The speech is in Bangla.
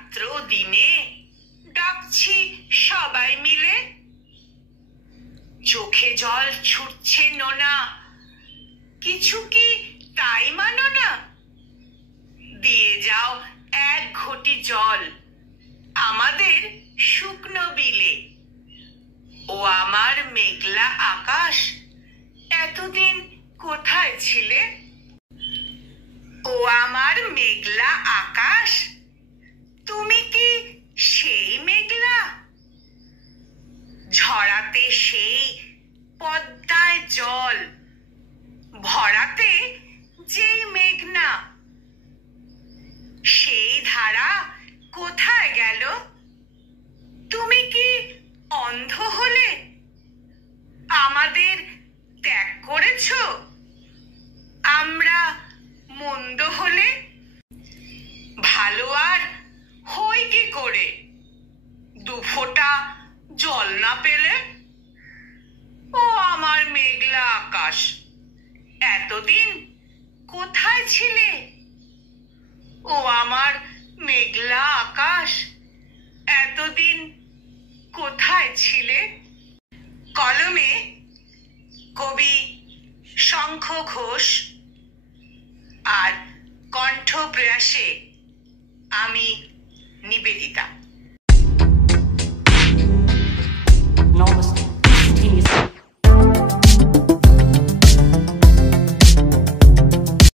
রাত্র দিনে ডাকছি সবাই মিলে, চোখে জল ছুটছে নোনা, কিছু কি তাই মানো না? দিয়ে যাও এক ঘটি জল আমাদের শুকনো বিলে। ও আমার মেঘলা আকাশ, এতদিন কোথায় ছিলে? ও আমার মেঘলা আকাশ, তুমি কি সেই মেঘলা? ঝরাতে সেই পদ্মায় জল, ভরাতে যেই মেঘনা, সেই ধারা কোথায় গেল? তুমি কি অন্ধ হলে? আমাদের ত্যাগ করেছো? আমরা মন্দ হলে? ভালো আর হই কি করে দুফোঁটা জল না পেলে? ও আমার মেঘলা আকাশ, এতদিন কোথায় ছিলে? ও আমার মেঘলা আকাশ, এতদিন কোথায় ছিলে? কলমে কবি শঙ্খ ঘোষ, আর কণ্ঠ প্রয়াসে আমি নিবেদিতা।